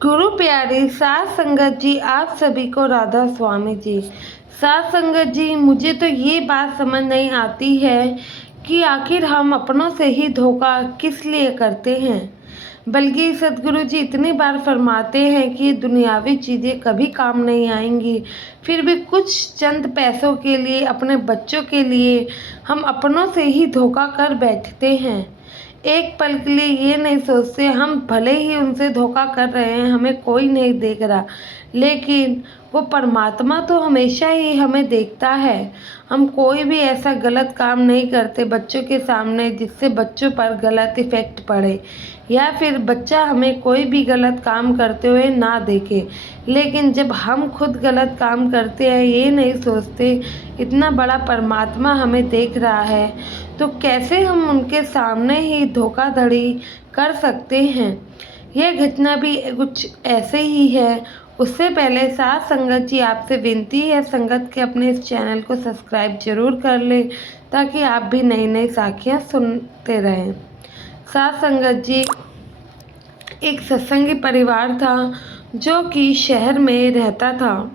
गुरु प्यारी साध संगत जी, आप सभी को राधा स्वामी जी। साध संगत जी, मुझे तो ये बात समझ नहीं आती है कि आखिर हम अपनों से ही धोखा किस लिए करते हैं। बल्कि सतगुरु जी इतनी बार फरमाते हैं कि दुनियावी चीज़ें कभी काम नहीं आएंगी, फिर भी कुछ चंद पैसों के लिए, अपने बच्चों के लिए हम अपनों से ही धोखा कर बैठते हैं। एक पल के लिए ये नहीं सोचते, हम भले ही उनसे धोखा कर रहे हैं, हमें कोई नहीं देख रहा, लेकिन वो परमात्मा तो हमेशा ही हमें देखता है। हम कोई भी ऐसा गलत काम नहीं करते बच्चों के सामने जिससे बच्चों पर गलत इफ़ेक्ट पड़े, या फिर बच्चा हमें कोई भी गलत काम करते हुए ना देखे। लेकिन जब हम खुद गलत काम करते हैं, ये नहीं सोचते इतना बड़ा परमात्मा हमें देख रहा है, तो कैसे हम उनके सामने ही धोखाधड़ी कर सकते हैं। यह घटना भी कुछ ऐसे ही है। उससे पहले साथ संगत जी, आपसे विनती है संगत के अपने इस चैनल को सब्सक्राइब जरूर कर लें, ताकि आप भी नई नई साखियाँ सुनते रहें। साथ संगत जी, एक सत्संगी परिवार था जो कि शहर में रहता था।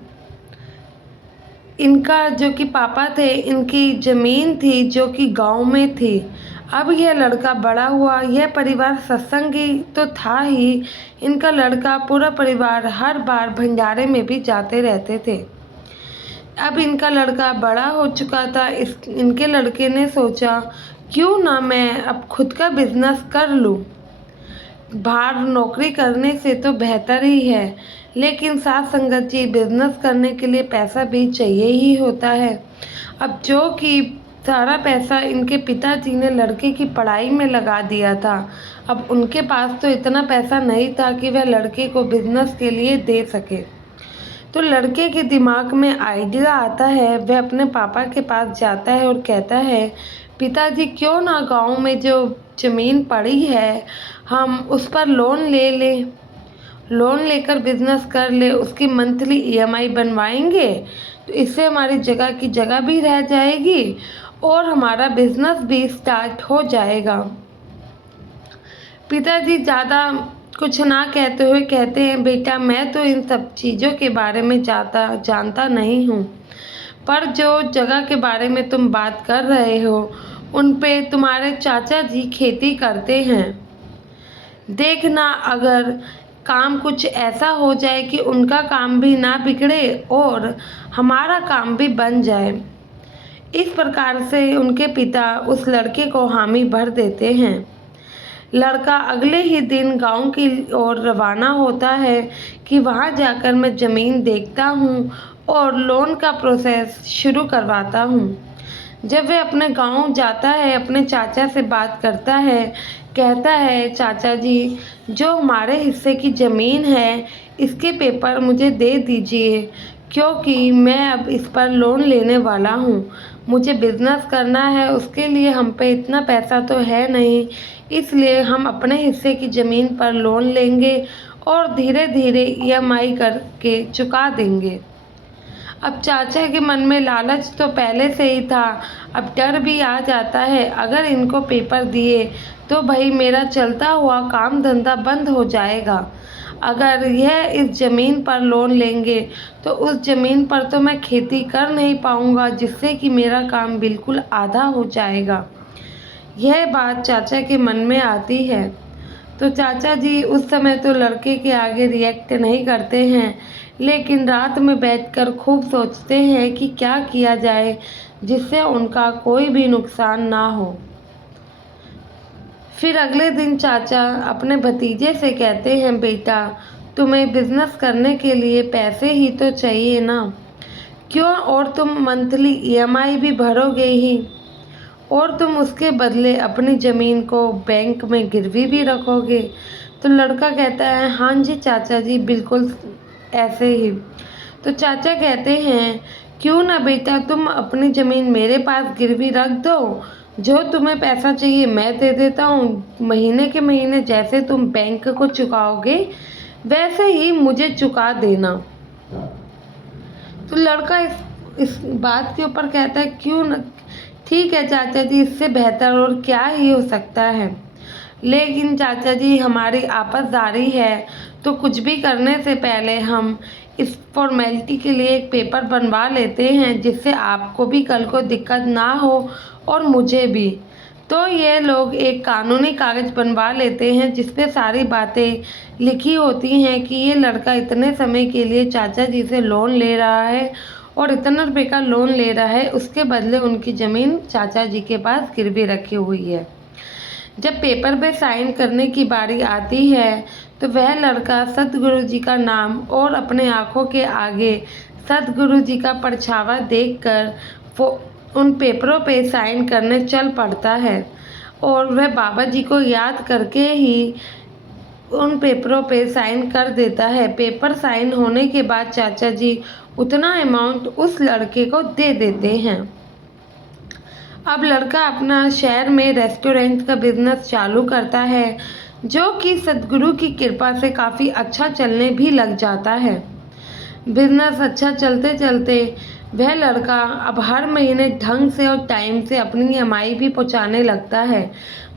इनका जो कि पापा थे, इनकी ज़मीन थी जो कि गांव में थी। अब यह लड़का बड़ा हुआ, यह परिवार सत्संगी तो था ही, इनका लड़का पूरा परिवार हर बार भंडारे में भी जाते रहते थे। अब इनका लड़का बड़ा हो चुका था। इनके लड़के ने सोचा, क्यों ना मैं अब खुद का बिजनेस कर लूँ, बाहर नौकरी करने से तो बेहतर ही है। लेकिन साथ संगत जी, बिजनेस करने के लिए पैसा भी चाहिए ही होता है। अब जो कि सारा पैसा इनके पिताजी ने लड़के की पढ़ाई में लगा दिया था। अब उनके पास तो इतना पैसा नहीं था कि वह लड़के को बिजनेस के लिए दे सके। तो लड़के के दिमाग में आइडिया आता है, वह अपने पापा के पास जाता है और कहता है, पिताजी क्यों ना गांव में जो ज़मीन पड़ी है हम उस पर लोन ले लें, लोन लेकर बिजनेस कर ले, उसकी मंथली ईएमआई बनवाएंगे, तो इससे हमारी जगह की जगह भी रह जाएगी और हमारा बिजनेस भी स्टार्ट हो जाएगा। पिताजी ज़्यादा कुछ ना कहते हुए कहते हैं, बेटा मैं तो इन सब चीज़ों के बारे में जानता नहीं हूँ, पर जो जगह के बारे में तुम बात कर रहे हो उन पे तुम्हारे चाचा जी खेती करते हैं। देखना अगर काम कुछ ऐसा हो जाए कि उनका काम भी ना बिगड़े और हमारा काम भी बन जाए। इस प्रकार से उनके पिता उस लड़के को हामी भर देते हैं। लड़का अगले ही दिन गांव की ओर रवाना होता है कि वहां जाकर मैं ज़मीन देखता हूं और लोन का प्रोसेस शुरू करवाता हूं। जब वह अपने गांव जाता है, अपने चाचा से बात करता है, कहता है, चाचा जी जो हमारे हिस्से की ज़मीन है इसके पेपर मुझे दे दीजिए, क्योंकि मैं अब इस पर लोन लेने वाला हूँ। मुझे बिजनेस करना है, उसके लिए हम पे इतना पैसा तो है नहीं, इसलिए हम अपने हिस्से की ज़मीन पर लोन लेंगे और धीरे धीरे ईएमआई करके चुका देंगे। अब चाचा के मन में लालच तो पहले से ही था, अब डर भी आ जाता है, अगर इनको पेपर दिए तो भाई मेरा चलता हुआ काम धंधा बंद हो जाएगा। अगर यह इस ज़मीन पर लोन लेंगे तो उस ज़मीन पर तो मैं खेती कर नहीं पाऊँगा, जिससे कि मेरा काम बिल्कुल आधा हो जाएगा। यह बात चाचा के मन में आती है। तो चाचा जी उस समय तो लड़के के आगे रिएक्ट नहीं करते हैं, लेकिन रात में बैठकर खूब सोचते हैं कि क्या किया जाए जिससे उनका कोई भी नुकसान ना हो। फिर अगले दिन चाचा अपने भतीजे से कहते हैं, बेटा तुम्हें बिजनेस करने के लिए पैसे ही तो चाहिए ना, क्यों, और तुम मंथली ईएमआई भी भरोगे ही, और तुम उसके बदले अपनी ज़मीन को बैंक में गिरवी भी रखोगे। तो लड़का कहता है, हाँ जी चाचा जी, बिल्कुल ऐसे ही। तो चाचा कहते हैं, क्यों ना बेटा तुम अपनी ज़मीन मेरे पास गिरवी रख दो, जो तुम्हें पैसा चाहिए मैं दे देता हूँ, महीने के महीने जैसे तुम बैंक को चुकाओगे वैसे ही मुझे चुका देना। तो लड़का इस बात के ऊपर कहता है, क्यों न, ठीक है चाचा जी, इससे बेहतर और क्या ही हो सकता है। लेकिन चाचा जी हमारी आपस जारी है, तो कुछ भी करने से पहले हम इस फॉर्मेलिटी के लिए एक पेपर बनवा लेते हैं, जिससे आपको भी कल को दिक्कत ना हो और मुझे भी। तो ये लोग एक कानूनी कागज़ बनवा लेते हैं जिस पे सारी बातें लिखी होती हैं कि ये लड़का इतने समय के लिए चाचा जी से लोन ले रहा है और इतना रुपये का लोन ले रहा है, उसके बदले उनकी ज़मीन चाचा जी के पास गिरवी रखी हुई है। जब पेपर पे साइन करने की बारी आती है तो वह लड़का सतगुरु जी का नाम और अपने आँखों के आगे सतगुरु जी का परछावा देखकर वो उन पेपरों पे साइन करने चल पड़ता है और वह बाबा जी को याद करके ही उन पेपरों पे साइन कर देता है। पेपर साइन होने के बाद चाचा जी उतना अमाउंट उस लड़के को दे देते हैं। अब लड़का अपना शहर में रेस्टोरेंट का बिजनेस चालू करता है, जो कि सद्गुरु की कृपा से काफ़ी अच्छा चलने भी लग जाता है। बिजनेस अच्छा चलते चलते वह लड़का अब हर महीने ढंग से और टाइम से अपनी ईएमआई भी पहुंचाने लगता है।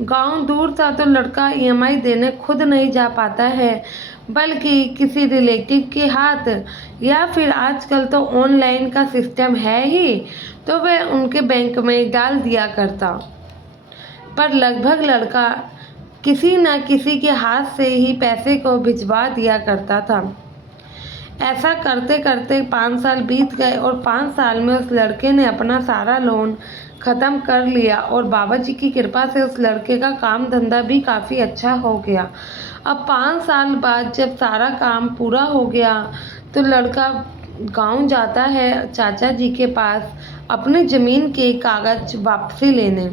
गांव दूर था तो लड़का ईएमआई देने खुद नहीं जा पाता है, बल्कि किसी रिलेटिव के हाथ, या फिर आजकल तो ऑनलाइन का सिस्टम है ही, तो वह उनके बैंक में डाल दिया करता। पर लगभग लड़का किसी न किसी के हाथ से ही पैसे को भिजवा दिया करता था। ऐसा करते करते 5 साल बीत गए और 5 साल में उस लड़के ने अपना सारा लोन ख़त्म कर लिया और बाबा जी की कृपा से उस लड़के का काम धंधा भी काफ़ी अच्छा हो गया। अब 5 साल बाद जब सारा काम पूरा हो गया तो लड़का गांव जाता है चाचा जी के पास अपनी ज़मीन के कागज़ वापसी लेने।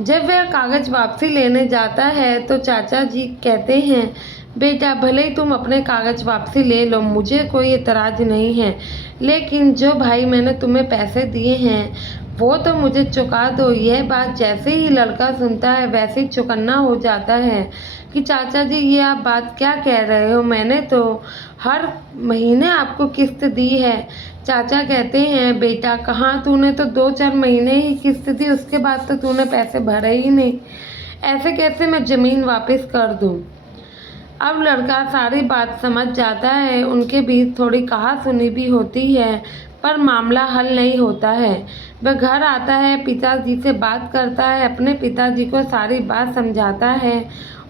जब वह कागज़ वापसी लेने जाता है तो चाचा जी कहते हैं, बेटा भले ही तुम अपने कागज़ वापसी ले लो, मुझे कोई एतराज़ नहीं है, लेकिन जो भाई मैंने तुम्हें पैसे दिए हैं वो तो मुझे चुका दो। यह बात जैसे ही लड़का सुनता है वैसे ही चौकन्ना हो जाता है कि चाचा जी ये आप बात क्या कह रहे हो, मैंने तो हर महीने आपको किस्त दी है। चाचा कहते हैं, बेटा कहाँ, तूने तो 2-4 महीने ही किस्त दी, उसके बाद तो तूने पैसे भरे ही नहीं, ऐसे कैसे मैं ज़मीन वापस कर दूँ। अब लड़का सारी बात समझ जाता है, उनके बीच थोड़ी कहा सुनी भी होती है, पर मामला हल नहीं होता है। वह घर आता है, पिताजी से बात करता है, अपने पिताजी को सारी बात समझाता है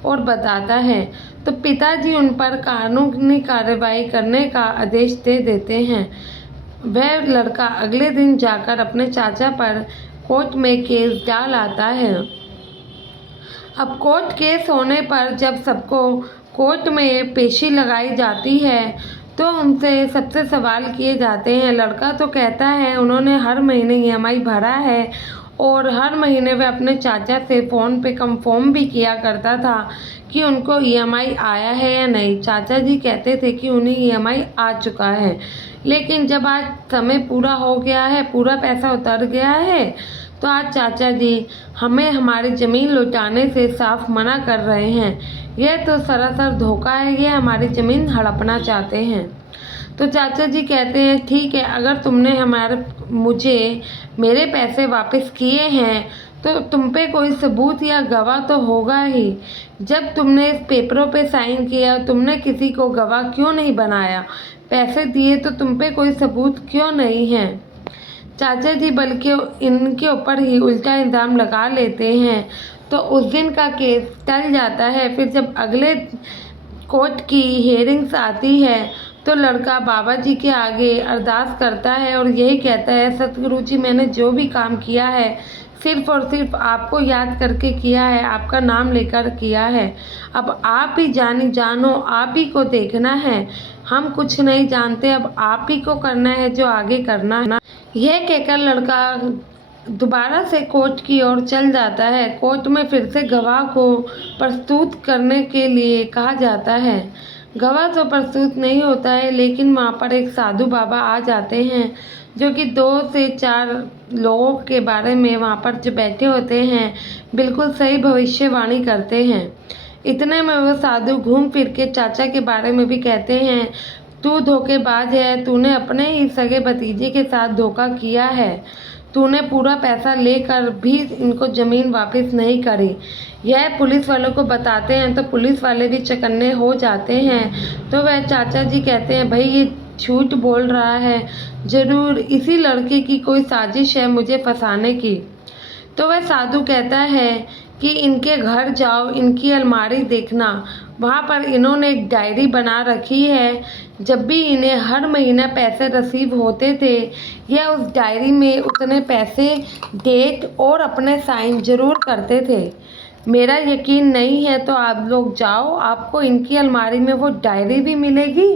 और बताता है, तो पिताजी उन पर कानूनी कार्रवाई करने का आदेश दे देते हैं। वह लड़का अगले दिन जाकर अपने चाचा पर कोर्ट में केस डाल आता है। अब कोर्ट केस होने पर जब सबको कोर्ट में पेशी लगाई जाती है तो उनसे सबसे सवाल किए जाते हैं। लड़का तो कहता है उन्होंने हर महीने ईएमआई भरा है और हर महीने वे अपने चाचा से फ़ोन पे कंफर्म भी किया करता था कि उनको ईएमआई आया है या नहीं। चाचा जी कहते थे कि उन्हें ईएमआई आ चुका है, लेकिन जब आज समय पूरा हो गया है, पूरा पैसा उतर गया है, तो आज चाचा जी हमें हमारी ज़मीन लौटाने से साफ मना कर रहे हैं। यह तो सरासर धोखा है, ये हमारी ज़मीन हड़पना चाहते हैं। तो चाचा जी कहते हैं, ठीक है, अगर तुमने मुझे मेरे पैसे वापस किए हैं तो तुम पे कोई सबूत या गवाह तो होगा ही। जब तुमने इस पेपरों पे साइन किया तुमने किसी को गवाह क्यों नहीं बनाया, पैसे दिए तो तुम पे कोई सबूत क्यों नहीं है। चाचा जी बल्कि इनके ऊपर ही उल्टा इल्ज़ाम लगा लेते हैं। तो उस दिन का केस टल जाता है। फिर जब अगले कोर्ट की हियरिंग्स आती है तो लड़का बाबा जी के आगे अरदास करता है और यही कहता है, सतगुरु जी मैंने जो भी काम किया है सिर्फ़ और सिर्फ आपको याद करके किया है, आपका नाम लेकर किया है। अब आप ही जानो, आप ही को देखना है, हम कुछ नहीं जानते, अब आप ही को करना है जो आगे करना है। यह कहकर लड़का दोबारा से कोर्ट की ओर चल जाता है। कोर्ट में फिर से गवाह को प्रस्तुत करने के लिए कहा जाता है। गवाह तो प्रस्तुत नहीं होता है, लेकिन वहाँ पर एक साधु बाबा आ जाते हैं जो कि 2 से 4 लोगों के बारे में वहाँ पर जो बैठे होते हैं बिल्कुल सही भविष्यवाणी करते हैं। इतने में वो साधु घूम फिर के चाचा के बारे में भी कहते हैं, तू धोखेबाज है, तूने अपने ही सगे भतीजे के साथ धोखा किया है। तूने पूरा पैसा लेकर भी इनको ज़मीन वापस नहीं करी। यह पुलिस वालों को बताते हैं तो पुलिस वाले भी चौकन्ने हो जाते हैं। तो वह चाचा जी कहते हैं, भाई ये झूठ बोल रहा है, ज़रूर इसी लड़के की कोई साजिश है मुझे फंसाने की। तो वह साधु कहता है कि इनके घर जाओ, इनकी अलमारी देखना, वहाँ पर इन्होंने एक डायरी बना रखी है। जब भी इन्हें हर महीना पैसे रिसीव होते थे, यह उस डायरी में उतने पैसे, डेट और अपने साइन ज़रूर करते थे। मेरा यकीन नहीं है तो आप लोग जाओ, आपको इनकी अलमारी में वो डायरी भी मिलेगी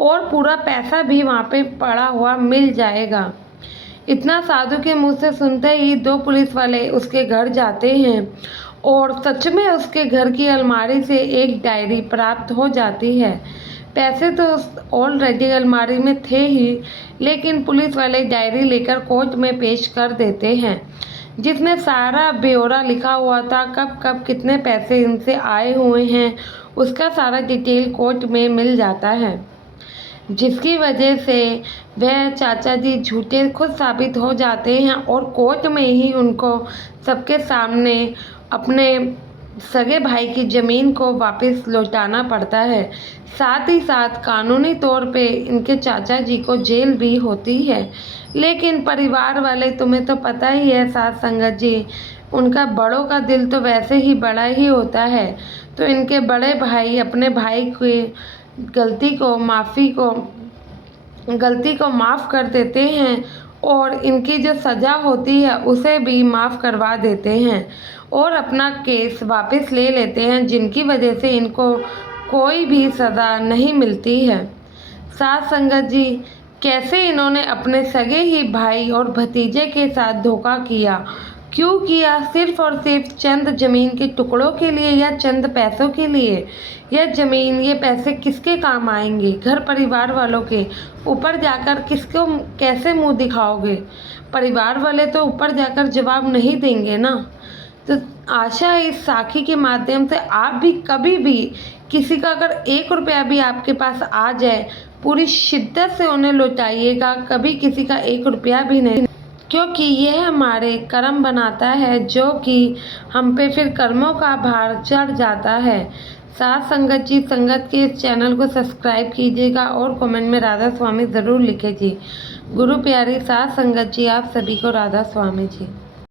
और पूरा पैसा भी वहाँ पे पड़ा हुआ मिल जाएगा। इतना साधु के मुंह से सुनते ही दो पुलिस वाले उसके घर जाते हैं और सच में उसके घर की अलमारी से एक डायरी प्राप्त हो जाती है। पैसे तो ऑलरेडी अलमारी में थे ही, लेकिन पुलिस वाले डायरी लेकर कोर्ट में पेश कर देते हैं, जिसमें सारा ब्यौरा लिखा हुआ था, कब कब कितने पैसे इनसे आए हुए हैं, उसका सारा डिटेल कोर्ट में मिल जाता है। जिसकी वजह से वह चाचा जी झूठे खुद साबित हो जाते हैं और कोर्ट में ही उनको सबके सामने अपने सगे भाई की ज़मीन को वापस लौटाना पड़ता है। साथ ही साथ कानूनी तौर पे इनके चाचा जी को जेल भी होती है। लेकिन परिवार वाले, तुम्हें तो पता ही है साथ संगत जी, उनका बड़ों का दिल तो वैसे ही बड़ा ही होता है। तो इनके बड़े भाई अपने भाई की गलती को माफ़ कर देते हैं और इनकी जो सज़ा होती है उसे भी माफ़ करवा देते हैं और अपना केस वापस ले लेते हैं, जिनकी वजह से इनको कोई भी सज़ा नहीं मिलती है। साथ संगत जी, कैसे इन्होंने अपने सगे ही भाई और भतीजे के साथ धोखा किया, क्यों किया? सिर्फ और सिर्फ चंद ज़मीन के टुकड़ों के लिए या चंद पैसों के लिए? यह ज़मीन, ये पैसे किसके काम आएंगे? घर परिवार वालों के। ऊपर जाकर किसको कैसे मुंह दिखाओगे? परिवार वाले तो ऊपर जाकर जवाब नहीं देंगे ना। तो आशा है इस साखी के माध्यम से आप भी कभी भी किसी का अगर 1 रुपया भी आपके पास आ जाए, पूरी शिद्दत से उन्हें लौटाइएगा, कभी किसी का 1 रुपया भी नहीं, क्योंकि यह हमारे कर्म बनाता है, जो कि हम पे फिर कर्मों का भार चढ़ जाता है। साथ संगत जी, संगत के इस चैनल को सब्सक्राइब कीजिएगा और कमेंट में राधा स्वामी ज़रूर लिखिए जी। गुरु प्यारी साथ संगत जी, आप सभी को राधा स्वामी जी।